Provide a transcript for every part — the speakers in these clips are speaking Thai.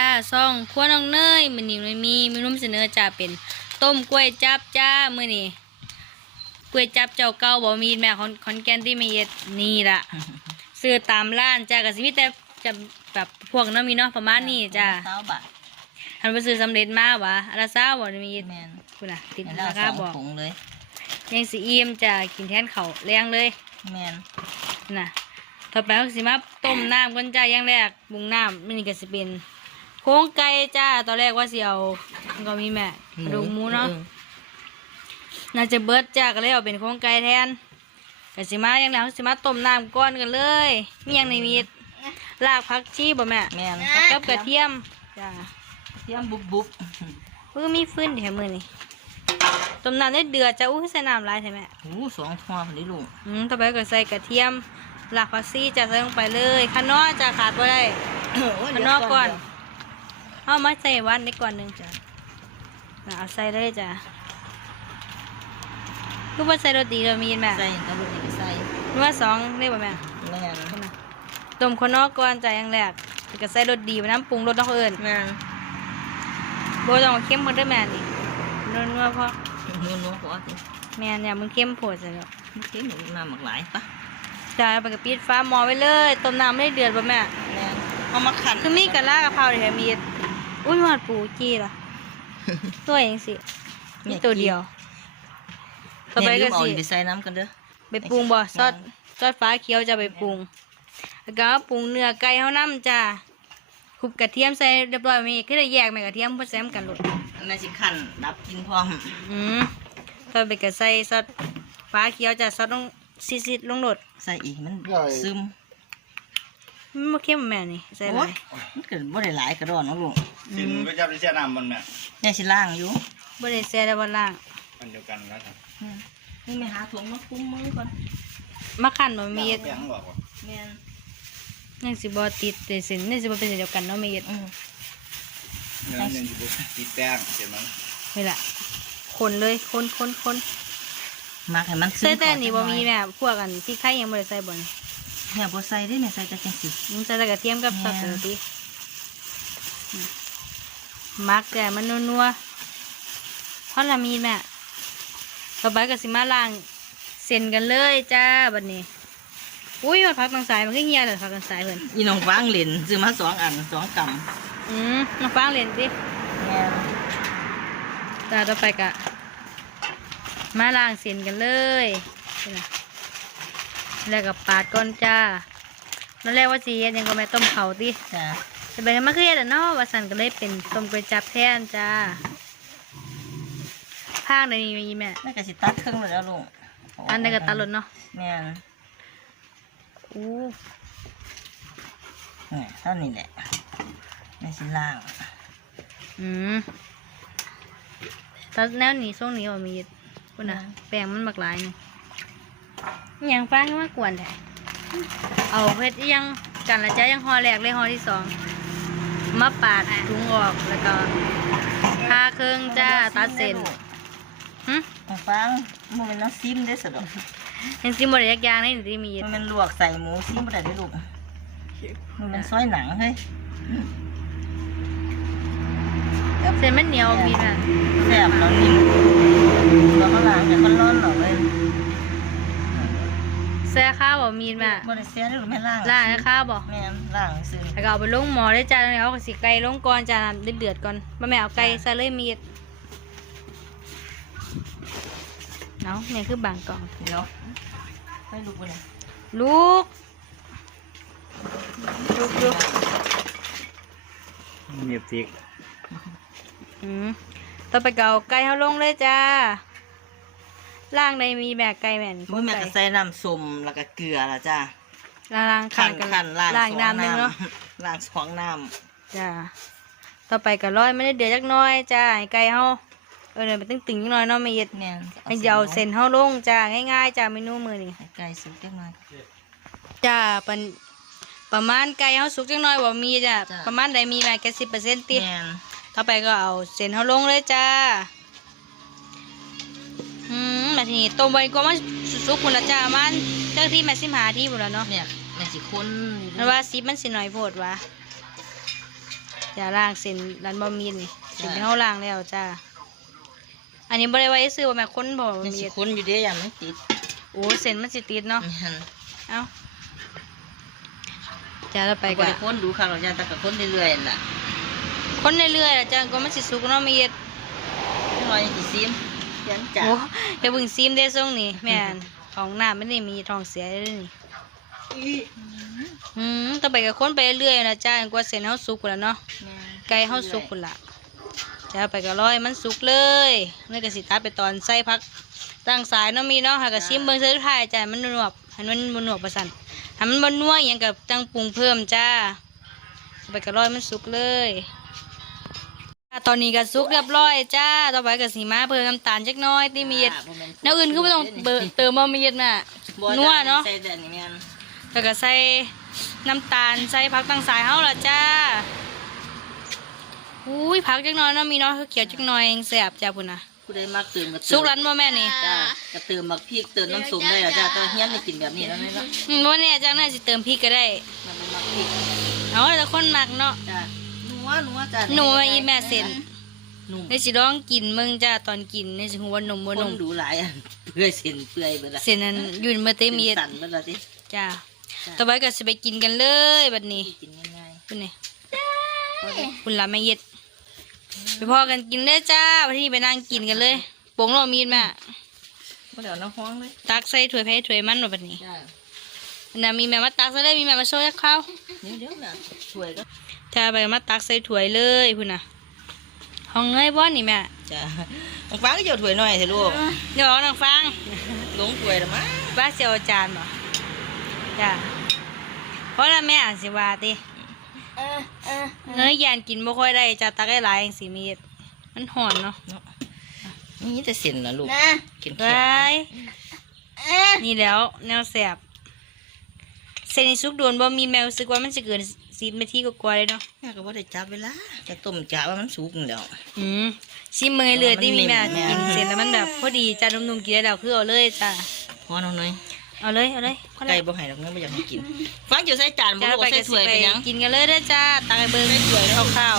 จ้าซ่องครัวน้องเนยมื้อนี้ไม่มีเมนูนำเสนอจ้าเป็นต้มกล้วยจับจ้ามื้อนี้กล้วยจับเจ้าเก่าบ่มีแม่ของขอนแก่นที่ไม่เอ็ดนี่ล่ะซื้อตามร้านจ้าก็สิมีแต่จะแบบพวกเน้องมีเนาะประมาณนี้จ้าเท้าบาทอันไปซื้อสำเร็จมาวะอันละซาวบ่มีแมนคุณน่ะติดเห็นแล้วราสคาองบอกถุงเลยยังสิอิ่มจ้ากินแทนข้าวแรงเลยแมนน่ะต่อไปก็สิมาต้มน้ำก่อนจ้าอย่างแรกปรุงน้ำมันนี่ก็สิเป็น โครงไก่จ้า ตอนแรกว่าสิเอามันก็มีแม่กระดูกหมูเนาะออน่าจะเบิดจ้าก็เลยเอาเป็นโครงไก่แทนก็สิมาอย่างแรกก็สิมาต้มน้ำก้อนกันเลยมีอย่างในมีดรากผักชีบ่แม่แมนกับกระเทียมจ้าเทียมบุบบุบเพิ่งมีฟืนแถมมือนี่ต้มน้ำได้เดือดจ้าอู้ใส่น้ำหลายใช่ไหมโอ้สองทอคนนี้ลุงอืมต่อไปก็ใส่กระเทียมรากผักชีจะใส่ลงไปเลยข้างนอกจะขาดบ่ได้ข้างนอกก่อน เอามาใส่วันได้ก่อนหนึ่งจ้ะอะเอาใส่เลยจ้ะคือว่าใส่รสดีเรามีนแม่ใส่กระดูกนี่ใส่หรือว่าสองได้ป่ะแม่แมนต้มข้างนอกก่อนจ้ะอย่างแรกแล้วก็ใส่รสดีไปน้ำปรุงรสน้องเอิญแมนโบต้องเอาเข้มหมดด้วยแม่นี่นัวๆเพราะนัวนัวๆพอสิแม่เนี่ยมันเข้มโผดใส่แล้วเทียมหนึ่งน้ำหมากหลายปะจ้ะเอาไปกับปิดฟ้าหม้อไว้เลยต้มน้ำไม่ได้เดือดป่ะแม่แมนเอามาขันคือมีกะลากะเพราเดี๋ยวมี อุ้ยหอดปูจี้ล่ะ ตัวเองสิมีตัวเดียวต่อไปก็เนี่ยลืมเอาสิไปใส่น้ำกันเด้อไปปรุงบ่ซอสแม่นซอสฟ้าเขียวจะไปปรุงแล้วก็ปรุงเนื้อไก่เฮานํจ้าคลุกกระเทียมใส่เรียบร้อยมีคือได้แยกแม่กระเทียมบ่แซมกันหลดแม่สิขันดับกินพร้อมอืมต่อไปก็ใส่ซอสฟ้าเขียวจ้าซอสลงซิดๆลงโหลดใส่อีกมันซึมมันบ่เข้มแม่นี่ใส่หโอ้ลายยมันเกิดบ่ได้หลายกระดอนเนาะลุง สินไปจับที่เสียน้ำมันแม่แม่สิล่างอยู่บ่ได้แซ่ได้บ่ล่างมันเดียวกันแล้วครับอืมนี่แม่หาถุงมาคุ้มมือก่อนมาคั่นบ่มีแป้งบอกว่าแม่นยังสิบ่ติดแต่สินนี่สิบ่เป็นเสียเดียวกันเนาะแม่เฮ็ดอืมเนื้อเนื้ออยู่บนติดแป้งเห็นไหมนี่ล่ะคนเลยคนคนคนมักให้มันซึมใส่แต่อันนี่บ่ก่มีจักหอยแม่พวกอันที่ไข่ยังบ่ได้ใส่บ่นี่แม่บ่ใส่เด้แม่ใส่แต่จังสิมันใส่แต่กระเทียมกับซอสแม่ปกติอืม มักแต่มันนัวๆเพราะละมีแม่ต่อไปก็สิมาล้างเส้นกันเลยจ้าบัดนี้ อุ้ยมันพักทางสายมันก็เงียเลยพักทางสายเพิ่นอีน้องฟางเหรียญซื้อมาสองอันสองกอืมน้องฟังเล่นสิำแม่นจ้าต่อไปก็มาล้างเส้นกันเลยนี่นะแล้วก็ปาดก่อนจ้าตอนแรกว่าสิเฮ็ดหยังก็แม่ต้มเขาติจ้ะ แต่เป็นมะเขือเทศเนาะว่าสันก็เลยเป็นต้มก๋วยจับแทนจ้าภาคในนี้มีแม่แม่ก็สิตัดเครื่องเลยแล้วลุงอันใดก็ตัดรถเนาะแม่นอู้นี่เท่านี้แหละแม่สิล่างอืมตัดแนวนี้ช่วงนี้ว่ามีคุณนะแปลงมันบักหลายนี่อิหยังฟ้าให้มากวนแท้เอาเพชรยังกันละจ้ายังห่อแรกเลยห่อที่สอง มาปาดถุงออกแล้วก็พาเครื่องจ้าตัดเส้นหึน้องฟางมันเป็นน้ำซิมได้อสะดอกยังซิมบดยักอยางในนี่มีมันเป็นลวกใส่หมูซิมบ่ได้เด้อลูกมันเป็นซอยหนังเฮ้ยเส้นมันเหนียวมีน่ะแซ่บแล้วนิ่มแล้วก็ล้างแต่มันร้อนหรอกเลย แซ่ข้าวบ่มีแม่บ่ได้แซ่ได้หรือแม่ล่างล่างให้ข้าวบ่แม่นล่างซื้อแล้วก็เอาไปลงหม้อได้จ้าแล้วเอาสิไก่ลงก่อนจ้าน้ำเดือดๆก่อนบ่แม่เอาไก่ใส่เลยมีดเนาะเนี่ยคือบางกล่องเดี๋ยวให้ลูกบ่เนี่ยลูกลูกลูกเนียบติกอืมต่อไปก็เอาไก่เฮาลงเลยจ้า ล่างในมีแม่ไก่แม่นมื้อแม่ก็ใส่น้ำส้มแล้วก็เกลือล่ะจ้าล้างๆขันกันขันล้างล้างสองน้ำหนึงเนาะล้างสองน้จ้าต่อไปก็ร้อยไม่ได้เดือดจักหน้อยจ้าให้ไก่เฮาเออเดี๋ยวมันตึงตึงๆจักหน้อยเนาะไม่เย็ดำแม่นให้เดี๋ยวเอาเส้นเฮาลงจ้าง่ายๆจ้าเมนูมือนี่ให้ไก่สุกจังหน่อยจ้าปันประมาณไก่เฮาสุกจักหน้อยบ่มีจ้าจ้ะประมาณใดมีแม่แค่สิบเปอร์เซ็นต์ติแม่นต่อไปก็เอาเส้นเฮาลงเลยจ้าอืมมา ทีนี้ต้มไว้ก็มันสุกๆพุ่นละจ้ามันเจ้าที่แม่สิบหาที่พุ่นละเนาะเนี่ยแม่สิคนอยู่มันว่าสิบมันสิหน่อยโพดวะจะล่างเส้นรันบะหมี่นี่เส้นที่เขาล่างแล้วจ้าอันนี้บริไว้ซื้อว่าแม่ค้นบ่บะนี่หสิมี่คนอยู่เด้ยังไม่ติดโอ้เส้นมันสิติดเนาะนั่นเอ้าจ้าเราไปไปกักันนคนดูค่ะเราจะตะกับคนเรื่อยๆนั่นล่ะคนเรื่อยๆล่ะจ้าก็มันสิสุกเนาะมีเย็ดไม่น้อยสิซิมเขี ยนจ้ะโอ้อย่าเพิ่งซีมได้ทรงนี่ แม่นของน้ำมันนี่มีท้องเสียเลยนี่อืมต่อไปกับคนไปเรื่อยๆนะจ้ากว่าเส้นเฮาสุกพุ่นละเนาะไก่เฮาสุกพุ่นละจะเอาไปก็ร้อยมันสุกเลยนี่ก็สิตัดไปตอนใส่พักตั้งสายเนาะมีเนาะหากะซิมเบิ่งเสื้อถ่ายจ้ะมันนวบให้มันบ่นวบประสันให้มันบ่นัวอหยังกับจังปรุงเพิ่มจ้าเอาไปก็ร้อยมันสุกเลย ตอนนี้ก็สุกเรียบร้อยจ้า ต่อไปก็สิมาเพิ่มน้ำตาลจักหน้อยที่มีเฮ็ดแนวอื่นคือบ่ต้องเบิเติมบ่มีเฮ็ดน่ะนัวเนาะใส่แต่นี่แม่นแล้วก็ใส่น้ำตาลใส่ผักตั้งสายเฮาละจ้าอุ้ยผักจักหน่อยเนาะมีเนาะเขียวจักหน่อยแซ่บจ้าพุ่นน่ะผู้ใดมักตื่นก็ตื่นสุกรันบ่แม่นี่จ้าก็เติมมักพริกเติมน้ำส้มได้ล่ะจ้าแต่เฮียนนี่กินแบบนี้แล้วนี่เนาะอืมบ่แน่จังน่าสิเติมพริกก็ได้มันบ่มักพริกเอาแต่คนมักเนาะจ้า นัวนัวจ้าหนูว่าอีแม่เส้นนุ่มได้สิลองกินมึงจ้าตอนกินได้สิฮู้ว่าหนมบ่คหนนมดูหลายอันเปื่อยเส้นเปื่อยเบิดละเส้นนั้นอยู่ในมือเต็มเม็ดสั่นเบิดละสิจ้าต่อไปก็สิไปกินกันเลยบัดนี้กินง่ายพุ่นนี่พุ่นละแม่เย็ดไปพอกันกินเลยจ้าวันนี้ไปนั่งกินกันเลยโป่งเรามีดแม่ๆบ่ได้เอาน้ำฮ้องเลยตักใส่ถ้วยแพ้ถ้วยมันแบบนี้จ้าอั นนั้นมีแม่มาตักใส่เลยมีแม่มาโชว์ข้าวเดี๋ยวเดี๋ยวน่ะช่วยก็จ้าไปมาตักใส่ถ้วยเลยพุ่นน่ะห้องเงยบ่นี่แม่จ้าน้องฟังก็เจ้าถ้วยหน่อยเถอะลูกเดี๋ยวน้องฟังลงถ้วยละมั้งป้าเสียวจานบ่จ้าเพราะละแม่อาจสิว่าติเงยยานกินบ่ค่อยได้จ้าตักได้หลายจังสิมีมันห่อนเนาะเนาะนี่แต่เส้นละลูกกินไปแค่นี่แล้วแนวแสบ เซนิสุกโดนบ่มีแมวรู้สึกว่ามันจะเกินสิบนาทีก็กว่าๆเลยเนาะแม่ก็บ่ได้จับเวลาจะต้มจ้าว่ามันสุกแล้ว อืมชิมมือเลยที่มีแม่มันนิ่มกินเสร็จแล้วมันแบบพอดีจ้านุ่มๆกินได้แล้วคือเอาเลยจ้าพอน้องน้อยเอาเลยเอาเลยพอไก่แล้วบ่ให้ดอกเงินบ่อยากให้กินฟังเจ้าใส่จานบ่จ้ารู้ไปว่าใส่กันถ้วยไปเป็นหยังกินกันเลยเด้อจ้าตักให้เบิ้งข้าว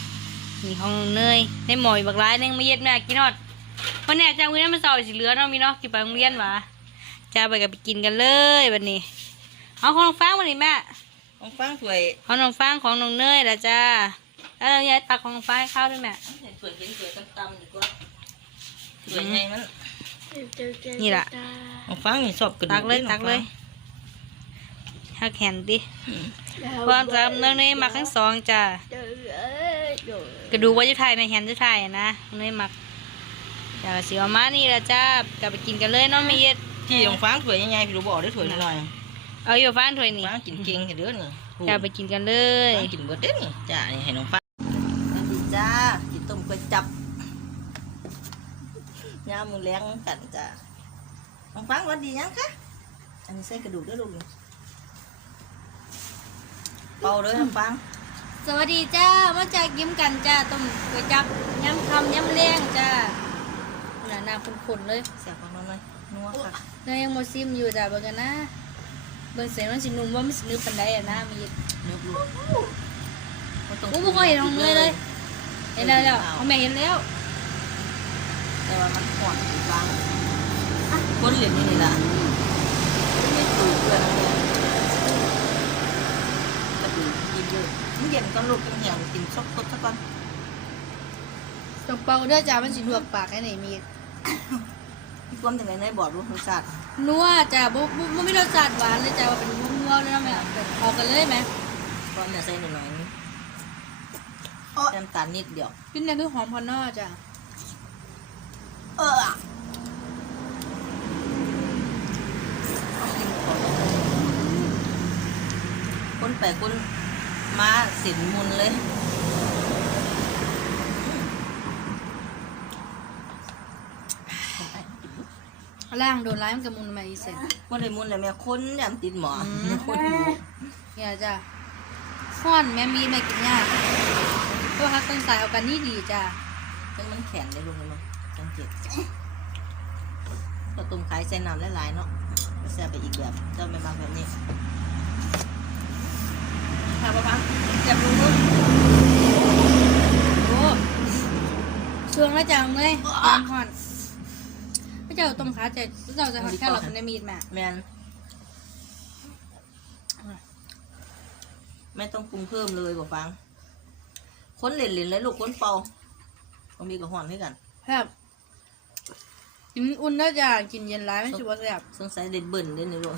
ๆนี่ของเนยในหมอยบักร้ายนึงมาเย็ดแม่กินฮอดวันนี้จ้ามื้อนั้นมันเสาร์สิเหลือเนาะมีเนาะกินไปโรงเรียนหวะจ้าไปกันไปกินกันเลยบัดนี้ เอาของน้องฟ้างมานี่แม่น้องฟังถ้วยของน้องฟ้างของน้องเนยละจ้า แล้วเรายายตักของน้องฟ้างให้ข้าวด้วยแม่เห็นถ้วยเห็นถ้วยต่ำๆดีกว่าถ้วยใหญ่มันนี่ล่ะน้องฟังนี่ชอบกระดูกตักเลยด้น้องตักเลยฟังหักแขนดิความจำเนยเนยมักทั้งสองจ้ากระดูกว่าจะถ่ายแม่แขนจะถ่ายอะนะเนยมักจ้าสิเอามานี่ละจ้ากลับไปกินกันเลยเนาะไม่เย็ดที่น้องฟังถ้วยใหญ่ๆพี่รู้บ่ได้ถ้วยน้อย เอาอยู่ฟ้านถ้วยๆนี่ฟังกินเก่งเด้อนี่จ้าไปกินกันเลยฟังกินเบิดเด้อนี่จ้านี่ให้น้องฟังสวัสดีจ้ากินต้มก๋วยจับยามมื้อแลงกันจ้าน้องฟังหวัดดียังคะอันนี้ใส่กระดูกเด้อลูกนี่เป่าเลยน้องฟังสวัสดีจ้ามาจากยิ้มกันจ้าต้มก๋วยจับย้ำคำย้ำแรงจ้าหน้าหน้าขุ่นๆเลยเสียบของน้องหน่อยนัวค่ะเนยยังโมซิมอยู่จ้าเบิ่งกันนะ เบิ่งเสียงมันสินุ่มว่ามันสินึบปันใดอะนะมีเนื้อลูกบ่ต้องโอ้บ่เคยเห็นของเนยเลย เห็นแล้วแล้วของแม่เห็นแล้วแต่ว่ามันห่อนอยู่ฟังคนเหรียญนี่นี่ล่ะไม่ตูดเพื่อนเนี่ยกระดูกกินเยอะมันเย็นก่อนลูกกินเหี่ยวกินซดๆซะก่อนต้องเป่าเด้อจ้ามันสิลวกปากให้ไหนมีพี่ก้มถึงไหนในบอดรู้รสชาติ นัวจ้าบ่บ่บ่มีรสชาติหวานเลยจ้าว่าเป็นนัวๆเลยนะแม่ออกกันเลยไหมก้อนเนี่ยใส่หน่อยๆนี่น้ำตาลนิดเดียวกินเนี่ยคือหอมพอนอจ้าเออคนไปคนมาสินมุนเลย ล่างโดนร้ายมันกระมุนมาอีเสร็จมันเลยมุนเลยแม่คนยามติดหมอนคนอยู่เนี่ยจ้ะซ่อนแม่มีแม่กินยาตัวฮักต้นสายเอากันนี่ดีจ้ะจังมันแข็งเลยลุงเลยจังเจ็บราตุ่มขายใส่น้ำหลายๆเนาะแซ่บไปอีกแบบเจ้าไม่มาแบบนี้ค่ะป้าปังเจ็บลุงลุงโอ้ช่วงแล้วจังเลยตอนผ่อน เจ้าต้มขาใจพระเจ้าจะหอดแค่หลอกในมีดแม่แมนไม่ต้องปรุงเพิ่มเลยบอกฟังคนเหล่นเหล่นเลยลูกคนเป่าบางมีกับห่อนให้กันครับกินอุ่นแล้วจ้ากินเย็นร้ายไม่ใช่ว่าแซ่บสงสัยเด็ดเบิ่นเด่นในลูก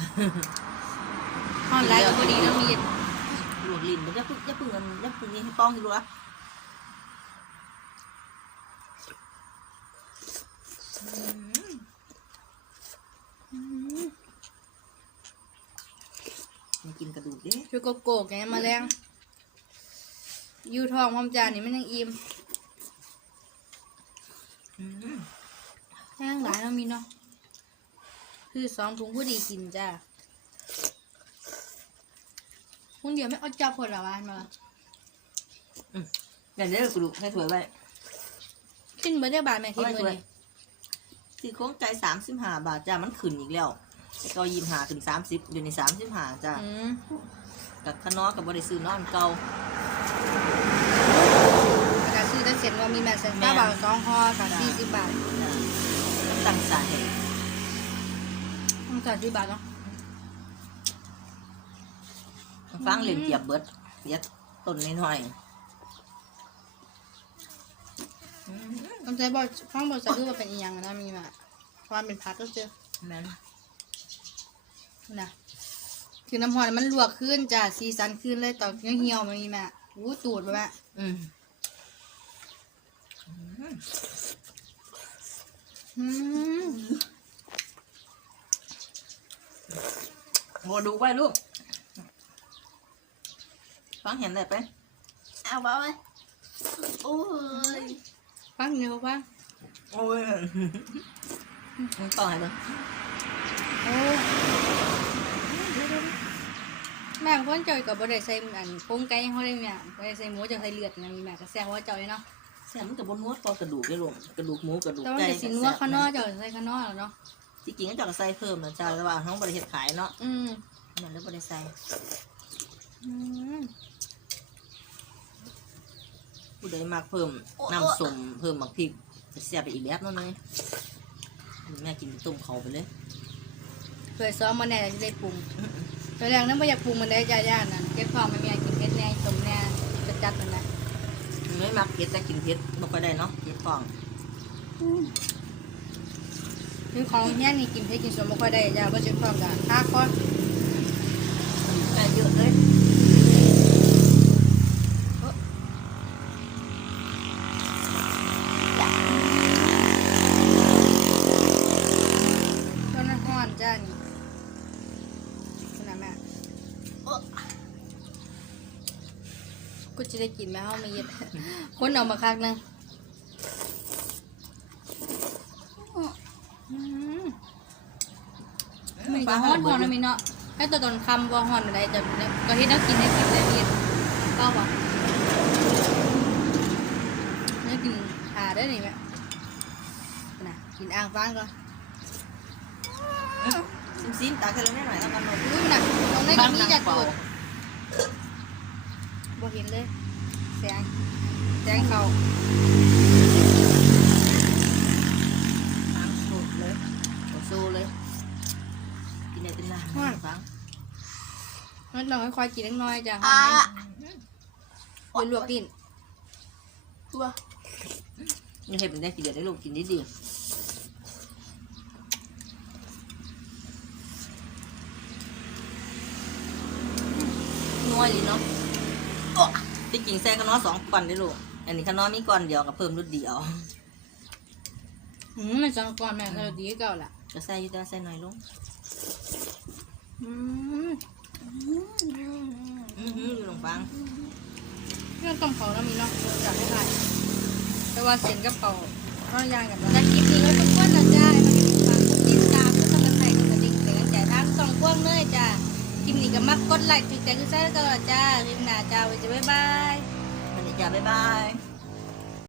ห่อนร้ายก็พอดีแล้วมีดลวกลิ้นมันจะพึ่งจะพึ่งกันจะพึ่งนี่ให้ป้องให้รู้อะม กินกระดูกดิช่วยโกโก้แกงมาแรงอยูทองพร้อมจานนี่มันยังอิ่มอืมแห้งหลายแล้วมีเนาะคือสองถุงผู้ดีกินจ้าคุณเดียวไม่เอาจับผลละวานมาเดี๋ยวเดี๋ยวกระดูกให้สวยไว้ขึ้นเบอร์ได้บาทแม่คิดเอาไว้มือสวยนี่สี่โค้งใจสามสิบห้าบาทจ้ามันขึ้นอีกแล้ว แต่ก็ยิมหาถึงสามสิบอยู่ในสามสิบห้าจ้าอืมกับขนอกับบริซื้อนอนเก่ากระซื้อได้เสร็จว่ามีแม่เซ็นเก้าบาทสองห่อกับสี่สิบบาทจ้าน้ำตังสายต้องจ่ายสี่บาทเนาะฟังเล่นเกียบเบิดเบียดต้นน้อยๆอืมต้องใจบอกฟังบอกจะรู้ว่าเป็นอีหยังอะนะมีมาความเป็นพักก็เจอแม่น นะคือน้ำหอนมันลวกขึ้นจ้ะซีซันขึ้นเลยต่อเหี่ยวๆมันมีแม่อู้ตูดไปแม่อืมอืมโมดูไว้ลูกฟังเห็นได้ไปเอาบ่ไว้โอ้ยฟังเดี๋ยวฟังโอ้ยมึงต่อให้เลยโอ้ แม่คนเจอยกับบไดใส่อันโค้งไก่เขาได้แม่บไดใส่หมูจะใส่เลือดนะมีแม่ก็แซงว่าเจอยเนาะแซ่บมันกับบนนวดพอกระดูกได้ลงกระดูกหมูกระดูกแต่ว่าไก่จะสินัวข้างนอกเจอยใส่ข้างนอกแล้วเนาะที่จริงก็จะใส่เพิ่มนะจ้าแต่ว่าห้องบริเฮ็ดขายเนาะอืมมันแล้วบริใส่อืมผู้ใดมากเพิ่มน้ำส้มเพิ่มหมักพริกจะเสียไปอีกแบบนั่นเลยแม่กินต้มเขาไปเลยเคยซ้อมมาแน่จะได้ปรุง ตัวแรกนั้นไม่อยากปรุงมันได้จ้าย่านนั่นเก็บความไม่มีอะไรกินเผ็ดแน่ต้มแน่จะจัดมันนะไม่มักเผ็ดแต่กินเผ็ดไม่ค่อยได้เนาะเผ็ดฟองคือของเนี้ยนี่กินเผ็ดกินสมไม่ค่อยได้จ้าเพราะจะความกันค่าคอ ไก่เยอะเลย ต้นนั้นห่อนจ้านี่คุณน่ะแม่กู จะได้กินไหมเฮาไม่เย็ดคนเอามาคักนึงอืมมันก็ฮ้อนฮ้อนนะมีเนาะให้ตัวตอนคำว่าฮ้อนอะไรจะก็ที่นักกินให้กินได้เย็นก็บ่นี่กินหาได้นี่แม่น่ะกินอ่างฟางก่อนซิมซิมตาแค่ลงได้หน่อยแล้วกันเนาะอุ้ยน่ะตรงนี้ก็มีจัดเป่าตูดบ่เห็นเลย แสงแสงเขาทางสุดเลยโอโซเลยกินได้เป็นหน้าฟังน้อยลองค่อยๆกินเล็กน้อยจ้ะอ่าหอยลวกดินตัวนี่ให้เป็นได้กินเดี๋ยวได้ลูกกินนิดเดียวนัวดีเนาะโอ้ ที่จริงแซ่ขนอสองก่อนได้ลูก อันนี้ขนอมีก่อนเดียวกับเพิ่มรสเดียวหืมมันจังก่อนแม่ก็ดีเก่าล่ะจะใส่อยูแต่ใส่หน่อยลงอืมอือหืออยู่ลงฟังเรื่องต้มเขาแล้วมีเนาะอยากให้ทานแต่ว่าเส้นกับเขาก็ย่างกันแล้วคลิปนี้ไว้ทุกคนนะจ้าให้มาติดตามกดติดตามก็ต้องกระใส่กระดิ่งเป็นกำลังใจทางสองพวงเลยจ้า คลิปนี้ก็มากกดไลค์ถึงใจคือใส่ก็จ้าคลิปหน้าจ้าไว้จะบ๊ายบายมันจะบ๊ายบาย